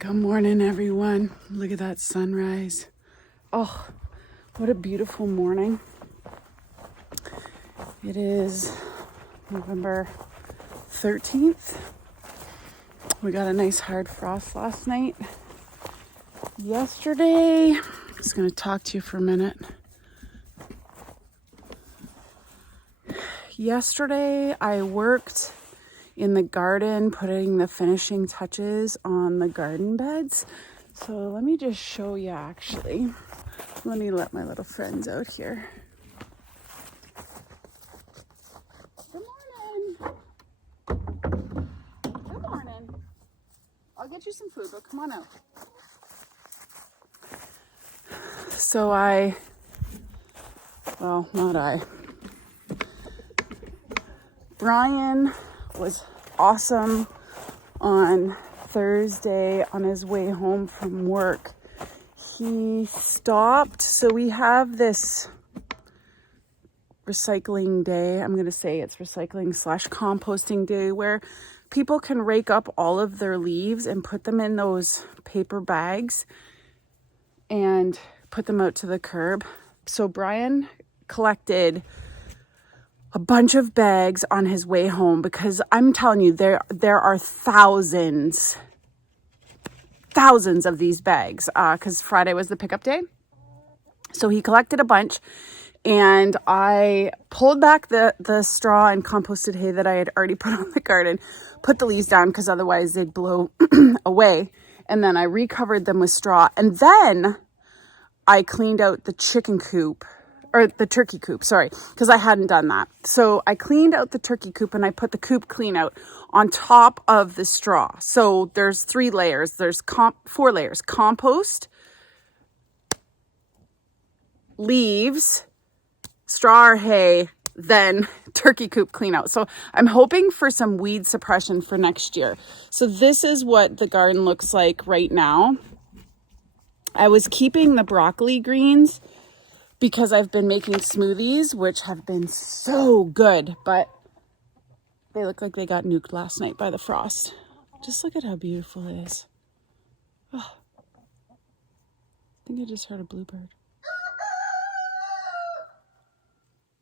Good morning, everyone. Look at that sunrise. Oh, what a beautiful morning. It is November 13th. We got a nice hard frost last night. Yesterday, I'm just going to talk to you for a minute. Yesterday, I worked in the garden, putting the finishing touches on the garden beds. So let me just show you actually. Let me let my little friends out here. Good morning. Good morning. I'll get you some food, but come on out. So Brian was awesome on Thursday on his way home from work. He stopped. So we have this recycling day. I'm going to say it's recycling/composting day where people can rake up all of their leaves and put them in those paper bags and put them out to the curb. So Brian collected a bunch of bags on his way home because I'm telling you, there are thousands of these bags because Friday was the pickup day. So he collected a bunch, and I pulled back the straw and composted hay that I had already put on the garden, put the leaves down because otherwise they'd blow away. And then I recovered them with straw. And then I cleaned out the chicken coop, or the turkey coop, sorry, because I hadn't done that. So I cleaned out the turkey coop and I put the coop clean out on top of the straw. So there's 3 layers. There's 4 layers: compost, leaves, straw or hay, then turkey coop clean out. So I'm hoping for some weed suppression for next year. So this is what the garden looks like right now. I was keeping the broccoli greens because I've been making smoothies, which have been so good, but they look like they got nuked last night by the frost. Just look at how beautiful it is. Oh, I think I just heard a bluebird.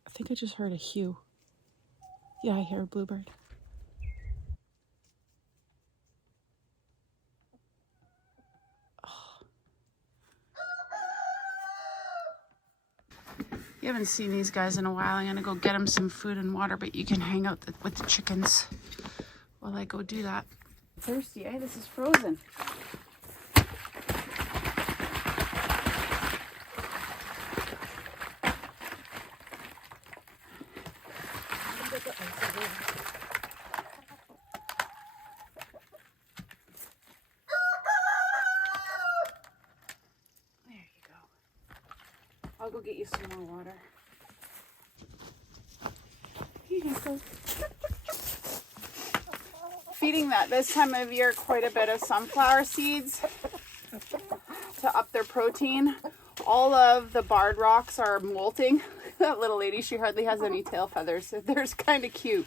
I think I just heard a hue. Yeah, I hear a bluebird. You haven't seen these guys in a while. I'm gonna go get them some food and water, but you can hang out with the chickens while I go do that. Thirsty, eh? This is frozen. There you go. I'll go get you some more water. Here you go. Feeding that this time of year quite a bit of sunflower seeds to up their protein. All of the barred rocks are molting. That little lady, she hardly has any tail feathers. They're kind of cute.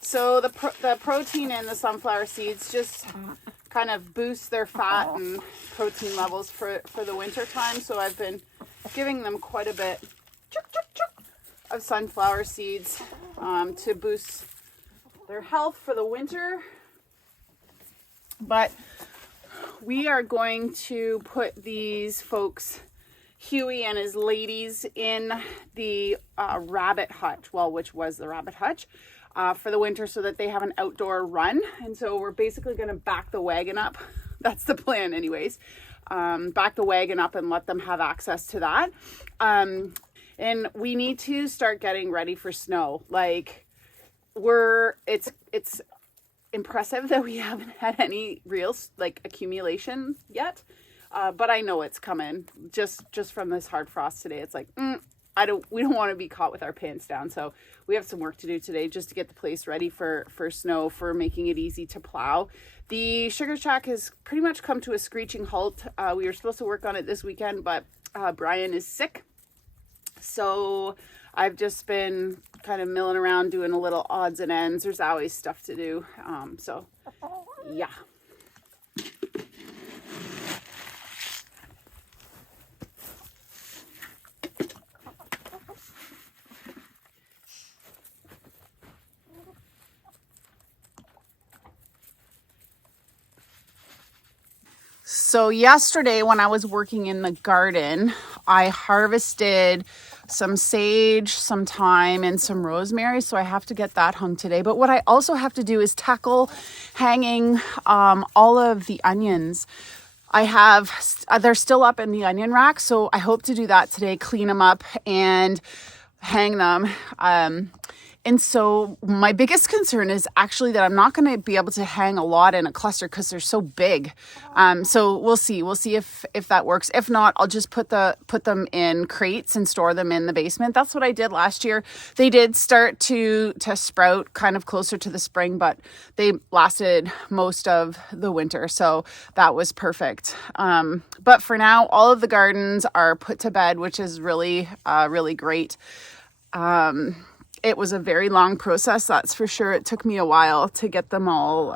So the protein in the sunflower seeds just kind of boosts their fat and protein levels for the winter time. So I've been giving them quite a bit of sunflower seeds to boost their health for the winter. But we are going to put these folks, Huey and his ladies, in the rabbit hutch, which was the rabbit hutch, for the winter so that they have an outdoor run. And so we're basically going to back the wagon up. That's the plan anyways. Back the wagon up and let them have access to that. And we need to start getting ready for snow. Like, it's impressive that we haven't had any real accumulation yet, but I know it's coming just from this hard frost today. It's like we don't want to be caught with our pants down, so we have some work to do today just to get the place ready for snow, for making it easy to plow. The sugar shack has pretty much come to a screeching halt. We were supposed to work on it this weekend, but Brian is sick, so I've just been kind of milling around doing a little odds and ends. There's always stuff to do. So yeah. So yesterday when I was working in the garden, I harvested some sage, some thyme, and some rosemary. So I have to get that hung today. But what I also have to do is tackle hanging all of the onions. They're still up in the onion rack. So I hope to do that today, clean them up and hang them. And so my biggest concern is actually that I'm not going to be able to hang a lot in a cluster because they're so big. So we'll see. We'll see if that works. If not, I'll just put them in crates and store them in the basement. That's what I did last year. They did start to sprout kind of closer to the spring, but they lasted most of the winter. So that was perfect. But for now, all of the gardens are put to bed, which is really, really great. It was a very long process, that's for sure. It took me a while to get them all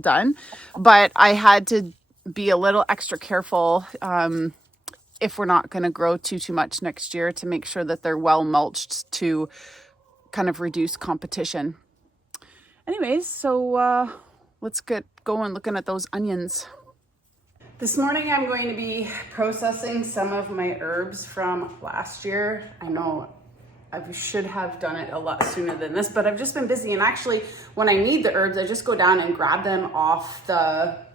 done, but I had to be a little extra careful if we're not going to grow too much next year, to make sure that they're well mulched to kind of reduce competition. Anyways, so let's get going looking at those onions. This morning I'm going to be processing some of my herbs from last year. I know I should have done it a lot sooner than this, but I've just been busy. And actually, when I need the herbs, I just go down and grab them off the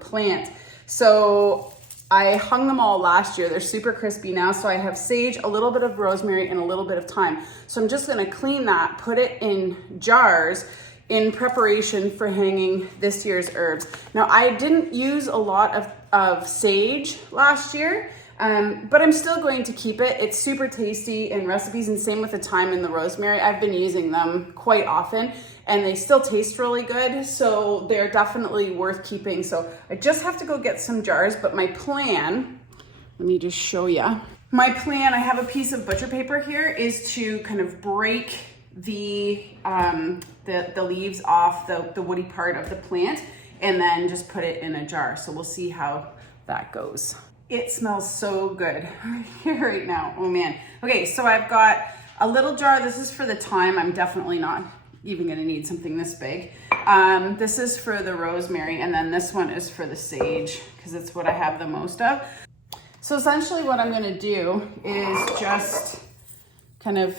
plant. So I hung them all last year. They're super crispy now. So I have sage, a little bit of rosemary, and a little bit of thyme. So I'm just gonna clean that, put it in jars in preparation for hanging this year's herbs. Now, I didn't use a lot of sage last year, but I'm still going to keep it. It's super tasty in recipes, and same with the thyme and the rosemary. I've been using them quite often and they still taste really good. So they're definitely worth keeping. So I just have to go get some jars, but my plan, let me just show you. My plan, I have a piece of butcher paper here, is to kind of break the leaves off the woody part of the plant and then just put it in a jar. So we'll see how that goes. It smells so good right now. Oh man. Okay, so I've got a little jar. This is for the thyme. I'm definitely not even gonna need something this big. This is for the rosemary, and then this one is for the sage because it's what I have the most of. So essentially what I'm gonna do is just kind of,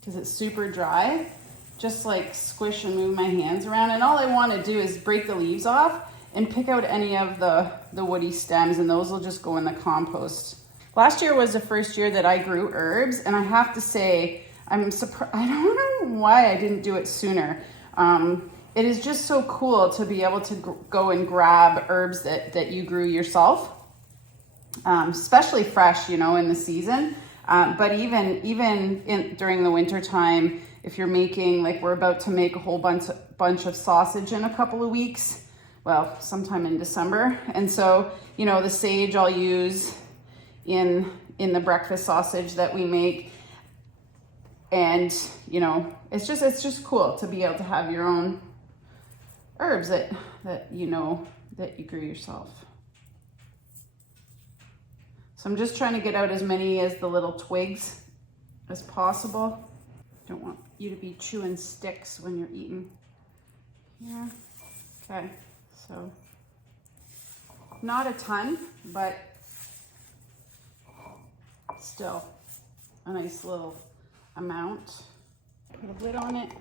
because it's super dry, just like squish and move my hands around. And all I wanna do is break the leaves off and pick out any of the woody stems, and those will just go in the compost. Last year was the first year that I grew herbs, and I have to say, I'm surprised. I don't know why I didn't do it sooner. It is just so cool to be able to go and grab herbs that you grew yourself, especially fresh, in the season. But even during the winter time, if you're making, like we're about to make a whole bunch of sausage in a couple of weeks, well, sometime in December. And so, the sage I'll use in the breakfast sausage that we make. And, it's just cool to be able to have your own herbs that you grew yourself. So I'm just trying to get out as many as the little twigs as possible. Don't want you to be chewing sticks when you're eating. Yeah, okay. So, not a ton, but still a nice little amount. Put a lid on it.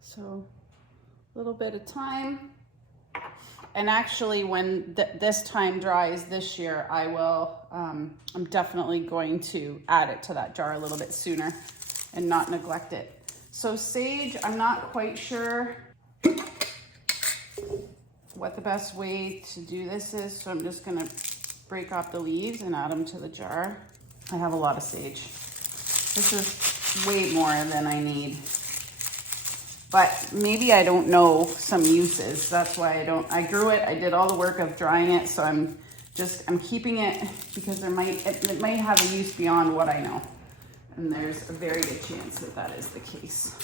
So, a little bit of thyme. And actually, when this thyme dries this year, I will, I'm definitely going to add it to that jar a little bit sooner and not neglect it. So sage, I'm not quite sure what the best way to do this is, so I'm just gonna break off the leaves and add them to the jar. I have a lot of sage. This is way more than I need, but maybe I don't know some uses. That's why I grew it. I did all the work of drying it, so I'm keeping it because it might have a use beyond what I know. And there's a very good chance that is the case.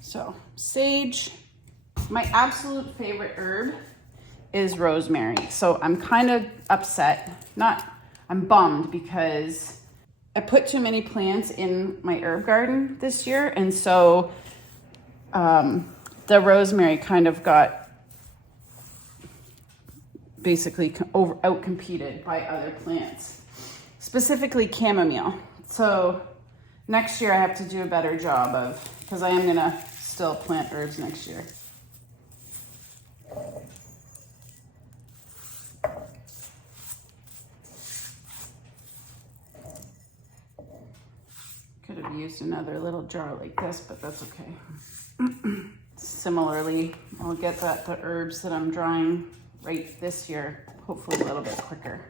So sage, my absolute favorite herb is rosemary. So I'm kind of upset, I'm bummed because I put too many plants in my herb garden this year, and so the rosemary kind of got basically out-competed by other plants, specifically chamomile. So next year I have to do a better job of, because I am gonna still plant herbs next year. Could have used another little jar like this, but that's okay. Similarly, I'll get the herbs that I'm drying right this year, hopefully a little bit quicker.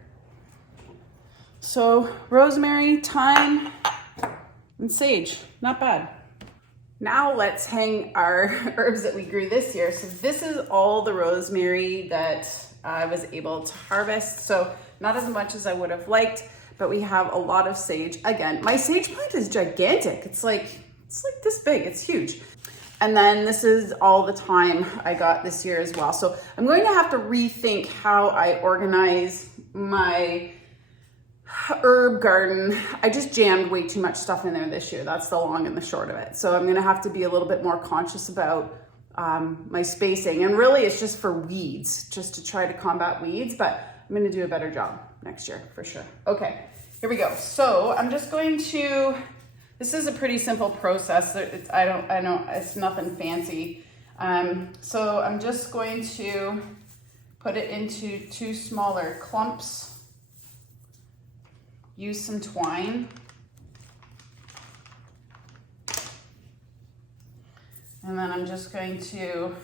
So rosemary, thyme, and sage, not bad. Now let's hang our herbs that we grew this year. So this is all the rosemary that I was able to harvest. So not as much as I would have liked, but we have a lot of sage. Again, my sage plant is gigantic. It's like this big, it's huge. And then this is all the thyme I got this year as well. So I'm going to have to rethink how I organize my herb garden. I just jammed way too much stuff in there this year. That's the long and the short of it. So I'm gonna have to be a little bit more conscious about my spacing. And really it's just for weeds, just to try to combat weeds, but I'm gonna do a better job next year for sure. Okay, here we go. So I'm just going to, this is a pretty simple process. I know it's nothing fancy. So I'm just going to put it into 2 smaller clumps. Use some twine. And then I'm just going to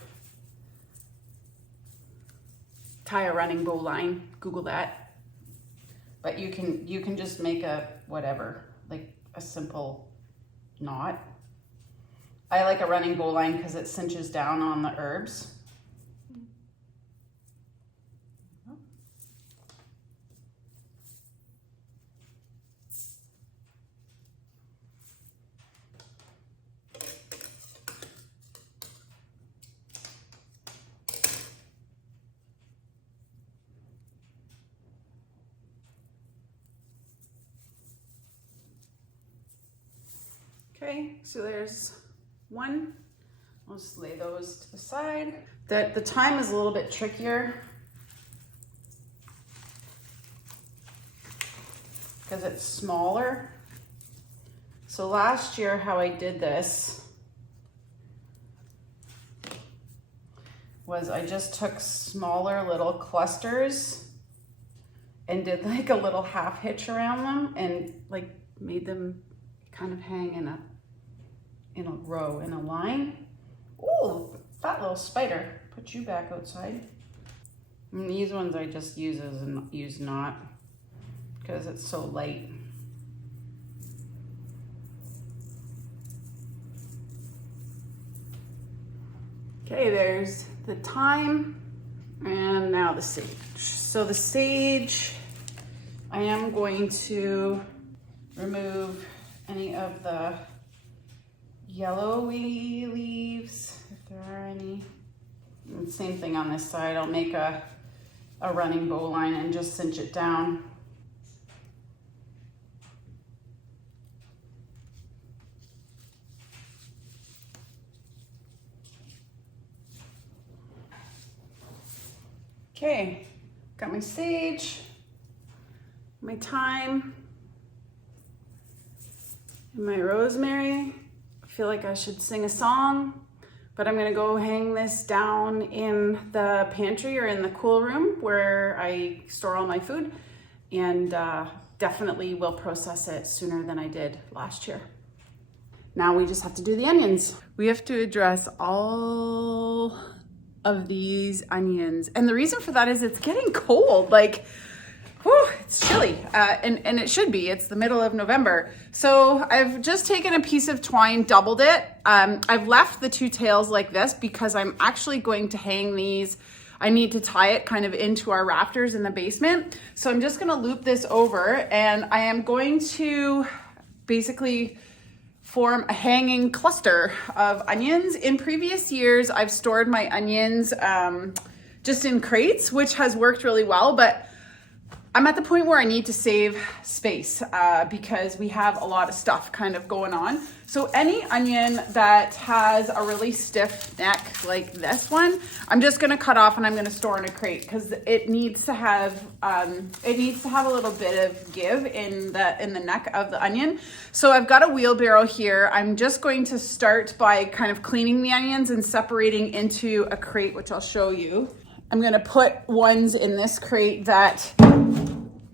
tie a running bowline. Google that. But you can just make a whatever, like a simple knot. I like a running bowline because it cinches down on the herbs. Okay, so there's one. I'll just lay those to the side. The thyme is a little bit trickier because it's smaller. So last year how I did this was I just took smaller little clusters and did like a little half hitch around them and like made them kind of hang in a row, in a line. Ooh, fat little spider. Put you back outside. And these ones I just use knot because it's so light. Okay, there's the thyme and now the sage. So the sage, I am going to remove any of the yellowy leaves, if there are any. And same thing on this side. I'll make a running bowline and just cinch it down. Okay, got my sage, my thyme, and my rosemary. I feel like I should sing a song, but I'm gonna go hang this down in the pantry or in the cool room where I store all my food, and definitely will process it sooner than I did last year. Now we just have to do the onions. We have to address all of these onions. And the reason for that is it's getting cold. Like, whew, it's chilly. And it should be. It's the middle of November. So I've just taken a piece of twine, doubled it. I've left the 2 tails like this because I'm actually going to hang these. I need to tie it kind of into our rafters in the basement. So I'm just gonna loop this over and I am going to basically form a hanging cluster of onions. In previous years, I've stored my onions just in crates, which has worked really well, but I'm at the point where I need to save space because we have a lot of stuff kind of going on. So any onion that has a really stiff neck like this one, I'm just gonna cut off and I'm gonna store in a crate because it needs to have a little bit of give in the neck of the onion. So I've got a wheelbarrow here. I'm just going to start by kind of cleaning the onions and separating into a crate, which I'll show you. I'm gonna put ones in this crate that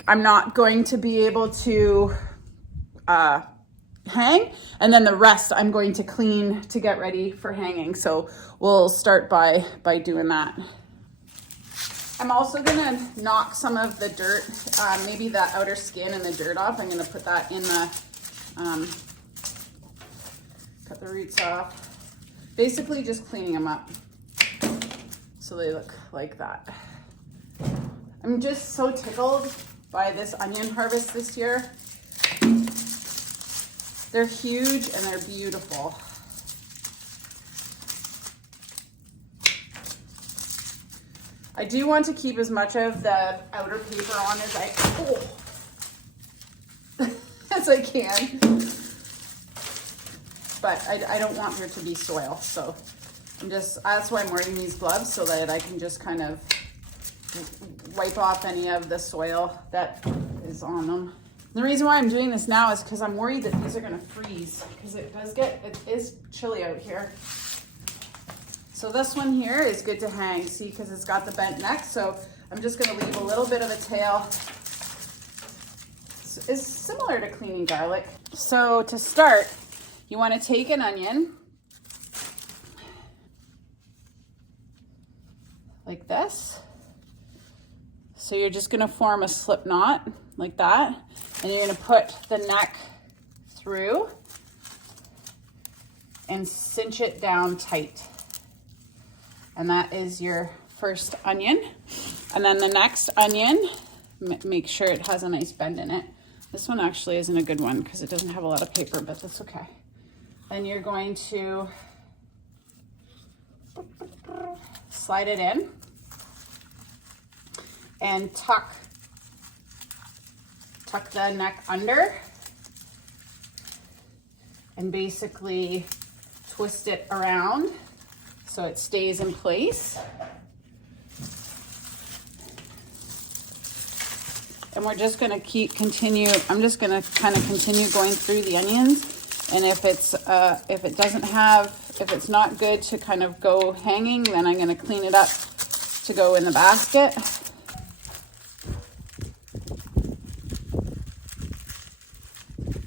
I'm not going to be able to hang, and then the rest I'm going to clean to get ready for hanging. So we'll start by doing that. I'm also gonna knock some of the dirt, maybe the outer skin and the dirt off. I'm gonna put that in the, cut the roots off. Basically just cleaning them up so they look like that. I'm just so tickled by this onion harvest this year. They're huge and they're beautiful. I do want to keep as much of the outer paper on as as I can, but I don't want there to be soil. So that's why I'm wearing these gloves, so that I can just kind of wipe off any of the soil that is on them. The reason why I'm doing this now is because I'm worried that these are going to freeze, because it is chilly out here. So this one here is good to hang, see, because it's got the bent neck. So I'm just going to leave a little bit of a tail. It's similar to cleaning garlic. So to start, you want to take an onion like this. So you're just gonna form a slip knot like that, and you're gonna put the neck through and cinch it down tight. And that is your first onion. And then the next onion, make sure it has a nice bend in it. This one actually isn't a good one because it doesn't have a lot of paper, but that's okay. Then you're going to slide it in and tuck the neck under and basically twist it around so it stays in place. And we're just going to I'm just going to kind of continue going through the onions, and if it's not good to kind of go hanging, then I'm going to clean it up to go in the basket.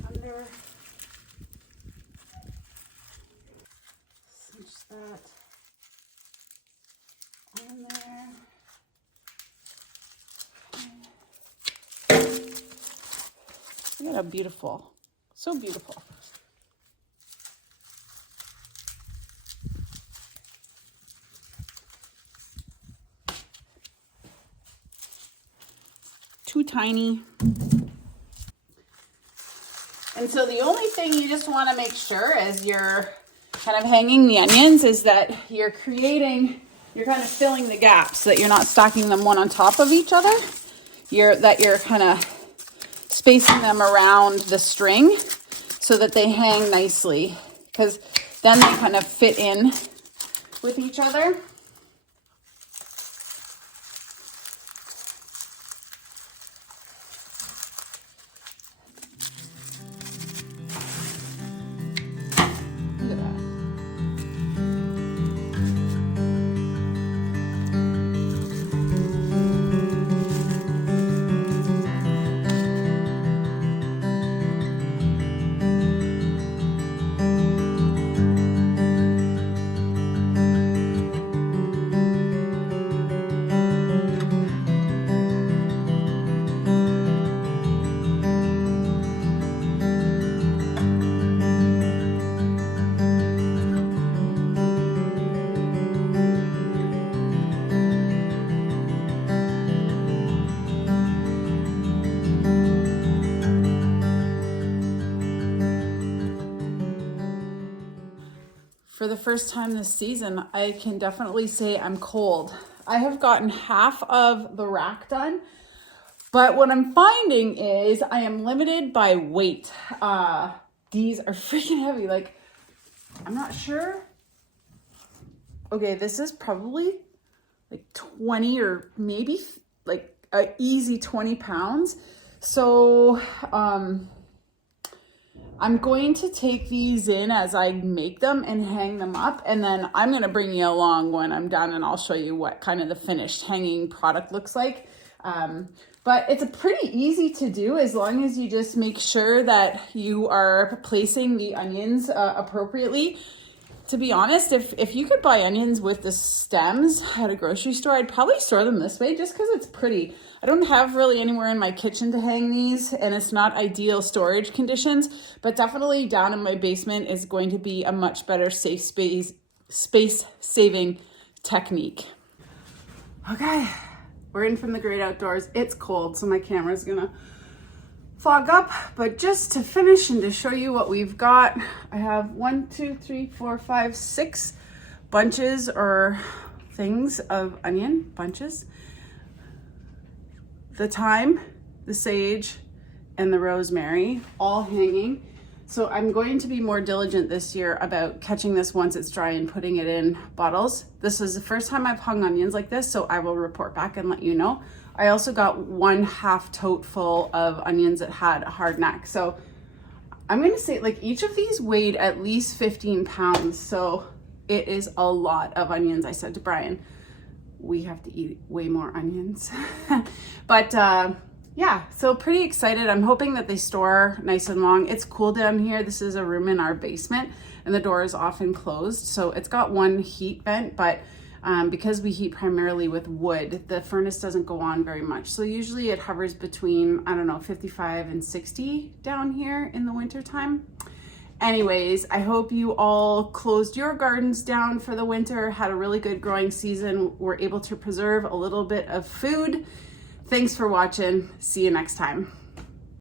Under. Cinch that on there. Look at how beautiful. So beautiful. Too tiny. And so the only thing you just want to make sure as you're kind of hanging the onions is that you're kind of filling the gaps, so that you're not stacking them one on top of each other. You're kind of spacing them around the string so that they hang nicely, because then they kind of fit in with each other. Look at that. For the first time this season, I can definitely say I'm cold. I have gotten half of the rack done, But what I'm finding is I am limited by weight. These are freaking heavy. Like, I'm not sure. Okay, this is probably like 20 or maybe like an easy 20 pounds. So I'm going to take these in as I make them and hang them up. And then I'm going to bring you along when I'm done and I'll show you what kind of the finished hanging product looks like. But it's a pretty easy to do as long as you just make sure that you are placing the onions appropriately. To be honest, if you could buy onions with the stems at a grocery store, I'd probably store them this way just because it's pretty. I don't have really anywhere in my kitchen to hang these, and it's not ideal storage conditions, but definitely down in my basement is going to be a much better safe space saving technique. Okay, we're in from the great outdoors. It's cold, so my camera's gonna fog up, but just to finish and to show you what we've got, I have 6 bunches or things of onion, bunches, the thyme, the sage, and the rosemary all hanging. So I'm going to be more diligent this year about catching this once it's dry and putting it in bottles. This is the first time I've hung onions like this, so I will report back and let you know. I also got 1/2 tote full of onions that had a hard neck. So I'm gonna say like each of these weighed at least 15 pounds. So it is a lot of onions. I said to Brian, we have to eat way more onions. But yeah, so pretty excited. I'm hoping that they store nice and long. It's cool down here. This is a room in our basement and the door is often closed. So it's got one heat vent, but because we heat primarily with wood, the furnace doesn't go on very much. So usually it hovers between, I don't know, 55 and 60 down here in the winter time. Anyways, I hope you all closed your gardens down for the winter, had a really good growing season, were able to preserve a little bit of food. Thanks for watching. See you next time.